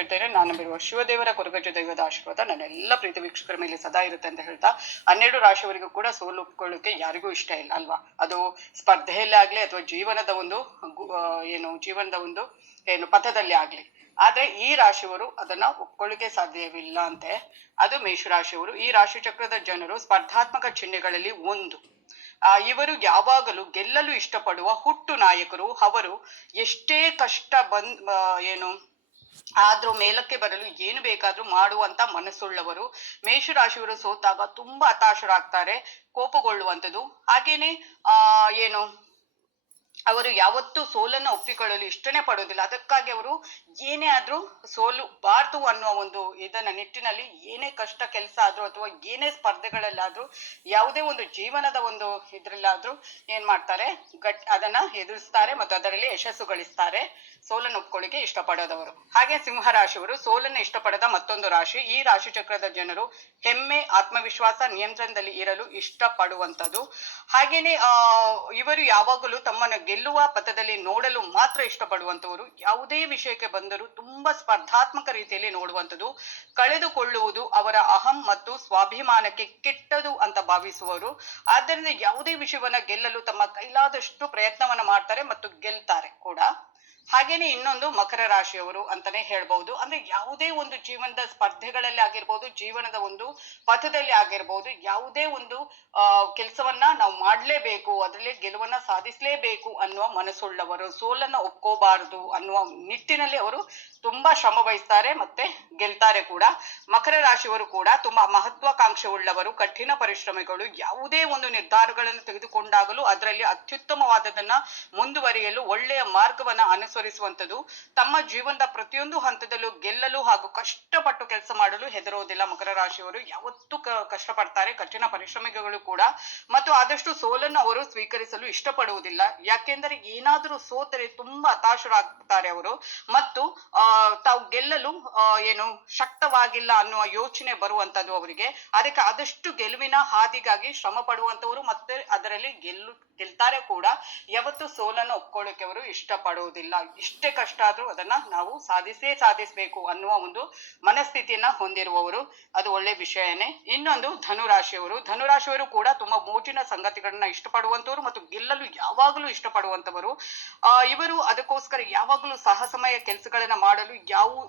ಹೇಳ್ತೇನೆ. ನಾನು ನಂಬಿರುವ ಶಿವದೇವರ ಕೊರಗಜ್ಜ ದೈವದ ಆಶೀರ್ವಾದ ನನ್ನೆಲ್ಲ ಪ್ರೀತಿ ವೀಕ್ಷಕರ ಮೇಲೆ ಸದಾ ಇರುತ್ತೆ ಅಂತ ಹೇಳ್ತಾ, 12 ರಾಶಿಯವರಿಗೂ ಕೂಡ ಸೋಲು ಒಪ್ಕೊಳ್ಳಿಕ್ಕೆ ಯಾರಿಗೂ ಇಷ್ಟ ಇಲ್ಲ ಅಲ್ವಾ? ಅದು ಸ್ಪರ್ಧೆಯಲ್ಲೇ ಆಗ್ಲಿ ಅಥವಾ ಜೀವನದ ಒಂದು ಜೀವನದ ಒಂದು ಪಥದಲ್ಲಿ ಆಗ್ಲಿ. ಆದ್ರೆ ಈ ರಾಶಿಯವರು ಅದನ್ನ ಒಪ್ಕೊಳ್ಳಿಕ್ಕೆ ಸಾಧ್ಯವಿಲ್ಲ ಅಂತೆ. ಅದು ಮೇಷರಾಶಿಯವರು. ಈ ರಾಶಿ ಚಕ್ರದ ಜನರು ಸ್ಪರ್ಧಾತ್ಮಕ ಚಿಹ್ನೆಗಳಲ್ಲಿ ಒಂದು. ಇವರು ಯಾವಾಗಲೂ ಗೆಲ್ಲಲು ಇಷ್ಟಪಡುವ ಹುಟ್ಟು ನಾಯಕರು. ಅವರು ಎಷ್ಟೇ ಕಷ್ಟ ಆದ್ರೂ ಮೇಲಕ್ಕೆ ಬರಲು ಏನು ಬೇಕಾದ್ರೂ ಮಾಡುವಂತ ಮನಸ್ಸುಳ್ಳವರು. ಮೇಷರಾಶಿಯವರು ಸೋತಾಗ ತುಂಬಾ ಹತಾಶರಾಗ್ತಾರೆ, ಕೋಪಗೊಳ್ಳುವಂಥದ್ದು. ಹಾಗೇನೆ ಅವರು ಯಾವತ್ತೂ ಸೋಲನ್ನ ಒಪ್ಪಿಕೊಳ್ಳಲು ಇಷ್ಟನೇ ಪಡೋದಿಲ್ಲ. ಅದಕ್ಕಾಗಿ ಅವರು ಏನೇ ಆದ್ರೂ ಸೋಲಬಾರ್ದು ಅನ್ನುವ ಒಂದು ನಿಟ್ಟಿನಲ್ಲಿ ಏನೇ ಕಷ್ಟ ಕೆಲಸ ಆದ್ರೂ ಅಥವಾ ಏನೇ ಸ್ಪರ್ಧೆಗಳಲ್ಲಾದ್ರೂ ಯಾವುದೇ ಒಂದು ಜೀವನದ ಒಂದು ಇದ್ರಲ್ಲಾದ್ರೂ ಏನ್ ಮಾಡ್ತಾರೆ, ಅದನ್ನ ಎದುರಿಸ್ತಾರೆ ಮತ್ತು ಅದರಲ್ಲಿ ಯಶಸ್ಸು ಗಳಿಸ್ತಾರೆ. ಸೋಲನ್ನು ಒಪ್ಕೊಳ್ಳಿಕ್ಕೆ ಇಷ್ಟಪಡೋದವರು. ಹಾಗೆ ಸಿಂಹರಾಶಿಯವರು ಸೋಲನ್ನು ಇಷ್ಟಪಡದ ಮತ್ತೊಂದು ರಾಶಿ. ಈ ರಾಶಿ ಚಕ್ರದ ಜನರು ಹೆಮ್ಮೆ, ಆತ್ಮವಿಶ್ವಾಸ, ನಿಯಂತ್ರಣದಲ್ಲಿ ಇರಲು ಇಷ್ಟಪಡುವಂಥದ್ದು. ಹಾಗೇನೆ ಇವರು ಯಾವಾಗಲೂ ತಮ್ಮನ್ನು ಗೆಲ್ಲುವ ಪಥದಲ್ಲಿ ನೋಡಲು ಮಾತ್ರ ಇಷ್ಟಪಡುವಂತವರು. ಯಾವುದೇ ವಿಷಯಕ್ಕೆ ಬಂದರೂ ತುಂಬಾ ಸ್ಪರ್ಧಾತ್ಮಕ ರೀತಿಯಲ್ಲಿ ನೋಡುವಂಥದ್ದು. ಕಳೆದುಕೊಳ್ಳುವುದು ಅವರ ಅಹಂ ಮತ್ತು ಸ್ವಾಭಿಮಾನಕ್ಕೆ ಕೆಟ್ಟದು ಅಂತ ಭಾವಿಸುವವರು. ಆದ್ದರಿಂದ ಯಾವುದೇ ವಿಷಯವನ್ನ ಗೆಲ್ಲಲು ತಮ್ಮ ಕೈಲಾದಷ್ಟು ಪ್ರಯತ್ನವನ್ನ ಮಾಡ್ತಾರೆ ಮತ್ತು ಗೆಲ್ತಾರೆ ಕೂಡ. ಹಾಗೇನೆ ಇನ್ನೊಂದು ಮಕರ ರಾಶಿಯವರು ಅಂತಾನೆ ಹೇಳ್ಬಹುದು. ಅಂದ್ರೆ ಯಾವುದೇ ಒಂದು ಜೀವನದ ಸ್ಪರ್ಧೆಗಳಲ್ಲಿ ಆಗಿರ್ಬೋದು, ಜೀವನದ ಒಂದು ಪಥದಲ್ಲಿ ಆಗಿರ್ಬೋದು, ಯಾವುದೇ ಒಂದು ಕೆಲಸವನ್ನ ನಾವು ಮಾಡ್ಲೇಬೇಕು, ಅದರಲ್ಲಿ ಗೆಲುವನ್ನ ಸಾಧಿಸ್ಲೇಬೇಕು ಅನ್ನುವ ಮನಸ್ಸುಳ್ಳವರು. ಸೋಲನ್ನ ಒಪ್ಕೋಬಾರದು ಅನ್ನುವ ನಿಟ್ಟಿನಲ್ಲಿ ಅವರು ತುಂಬಾ ಶ್ರಮ ವಹಿಸ್ತಾರೆ ಮತ್ತೆ ಗೆಲ್ತಾರೆ ಕೂಡ. ಮಕರ ರಾಶಿಯವರು ಕೂಡ ತುಂಬಾ ಮಹತ್ವಾಕಾಂಕ್ಷೆ ಉಳ್ಳವರು, ಕಠಿಣ ಪರಿಶ್ರಮಿಗಳು. ಯಾವುದೇ ಒಂದು ನಿರ್ಧಾರಗಳನ್ನು ತೆಗೆದುಕೊಂಡಾಗಲೂ ಅದರಲ್ಲಿ ಅತ್ಯುತ್ತಮವಾದದನ್ನ ಮುಂದುವರಿಯಲು ಒಳ್ಳೆಯ ಮಾರ್ಗವನ್ನ ಅನುಸರಿಸುವಂಥದ್ದು. ತಮ್ಮ ಜೀವನದ ಪ್ರತಿಯೊಂದು ಹಂತದಲ್ಲೂ ಗೆಲ್ಲಲು ಹಾಗೂ ಕಷ್ಟಪಟ್ಟು ಕೆಲಸ ಮಾಡಲು ಹೆದರೋದಿಲ್ಲ. ಮಕರ ರಾಶಿಯವರು ಯಾವತ್ತೂ ಕಷ್ಟಪಡ್ತಾರೆ, ಕಠಿಣ ಪರಿಶ್ರಮಿಗಳು ಕೂಡ. ಮತ್ತು ಆದಷ್ಟು ಸೋಲನ್ನು ಅವರು ಸ್ವೀಕರಿಸಲು ಇಷ್ಟಪಡುವುದಿಲ್ಲ. ಯಾಕೆಂದರೆ ಏನಾದರೂ ಸೋತರೆ ತುಂಬಾ ಹತಾಶರಾಗ್ತಾರೆ ಅವರು ಮತ್ತು ತಾವು ಗೆಲ್ಲಲು ಶಕ್ತವಾಗಿಲ್ಲ ಅನ್ನುವ ಯೋಚನೆ ಬರುವಂತದ್ದು ಅವರಿಗೆ. ಅದಕ್ಕೆ ಆದಷ್ಟು ಗೆಲುವಿನ ಹಾದಿಗಾಗಿ ಶ್ರಮ ಪಡುವಂತವರು ಮತ್ತೆ ಅದರಲ್ಲಿ ಗೆಲ್ತಾರೆ ಕೂಡ. ಯಾವತ್ತು ಸೋಲನ್ನು ಒಪ್ಕೊಳ್ಳಿಕ್ಕೆ ಅವರು ಇಷ್ಟಪಡುವುದಿಲ್ಲ. ಎಷ್ಟೇ ಕಷ್ಟ ಆದ್ರೂ ಅದನ್ನ ನಾವು ಸಾಧಿಸಬೇಕು ಅನ್ನುವ ಒಂದು ಮನಸ್ಥಿತಿಯನ್ನ ಹೊಂದಿರುವವರು. ಅದು ಒಳ್ಳೆ ವಿಷಯನೇ. ಇನ್ನೊಂದು ಧನುರಾಶಿಯವರು. ಧನುರಾಶಿಯವರು ಕೂಡ ತುಂಬಾ ಮೋಜಿನ ಸಂಗತಿಗಳನ್ನ ಇಷ್ಟಪಡುವಂತವರು ಮತ್ತು ಗೆಲ್ಲಲು ಯಾವಾಗಲೂ ಇಷ್ಟಪಡುವಂತವರು. ಇವರು ಅದಕ್ಕೋಸ್ಕರ ಯಾವಾಗಲೂ ಸಾಹಸಮಯ ಕೆಲಸಗಳನ್ನ ಮಾಡಲು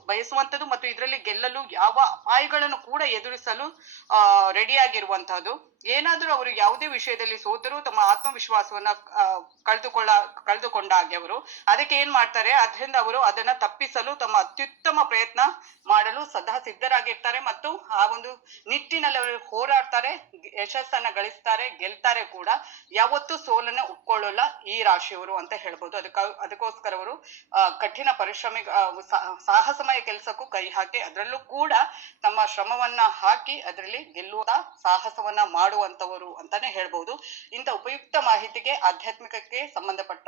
ಬಯಸುವಂತದ್ದು ಮತ್ತು ಇದರಲ್ಲಿ ಗೆಲ್ಲಲು ಯಾವ ಅಪಾಯಗಳನ್ನು ಕೂಡ ಎದುರಿಸಲು ರೆಡಿಯಾಗಿರುವಂತಹದ್ದು. ಏನಾದ್ರೂ ಅವರು ಯಾವುದೇ ವಿಷಯದಲ್ಲಿ ಸೋತರೂ ತಮ್ಮ ಆತ್ಮವಿಶ್ವಾಸವನ್ನ ಕಳೆದುಕೊಂಡಾಗೆ ಅವರು ಅದಕ್ಕೆ ಏನ್ ಮಾಡ್ತಾರೆ, ಅದರಿಂದ ಅವರು ಅದನ್ನ ತಪ್ಪಿಸಲು ತಮ್ಮ ಅತ್ಯುತ್ತಮ ಪ್ರಯತ್ನ ಮಾಡಲು ಸದಾ ಸಿದ್ಧರಾಗಿರ್ತಾರೆ ಮತ್ತು ಆ ಒಂದು ನಿಟ್ಟಿನಲ್ಲಿ ಅವರು ಹೋರಾಡ್ತಾರೆ, ಯಶಸ್ಸನ್ನ ಗಳಿಸ್ತಾರೆ, ಗೆಲ್ತಾರೆ ಕೂಡ. ಯಾವತ್ತೂ ಸೋಲನ್ನ ಒಪ್ಕೊಳ್ಳಲ್ಲ ಈ ರಾಶಿಯವರು ಅಂತ ಹೇಳ್ಬೋದು. ಅದಕ್ಕೋಸ್ಕರ ಅವರು ಕಠಿಣ ಸಾಹಸಮಯ ಕೆಲಸಕ್ಕೂ ಕೈ ಹಾಕಿ ಅದರಲ್ಲೂ ಕೂಡ ತಮ್ಮ ಶ್ರಮವನ್ನ ಹಾಕಿ ಅದರಲ್ಲಿ ಗೆಲ್ಲುವ ಸಾಹಸವನ್ನ ಮಾಡುವಂತವರು ಅಂತಾನೆ ಹೇಳ್ಬಹುದು. ಇಂಥ ಉಪಯುಕ್ತ ಮಾಹಿತಿಗೆ, ಆಧ್ಯಾತ್ಮಿಕಕ್ಕೆ ಸಂಬಂಧಪಟ್ಟ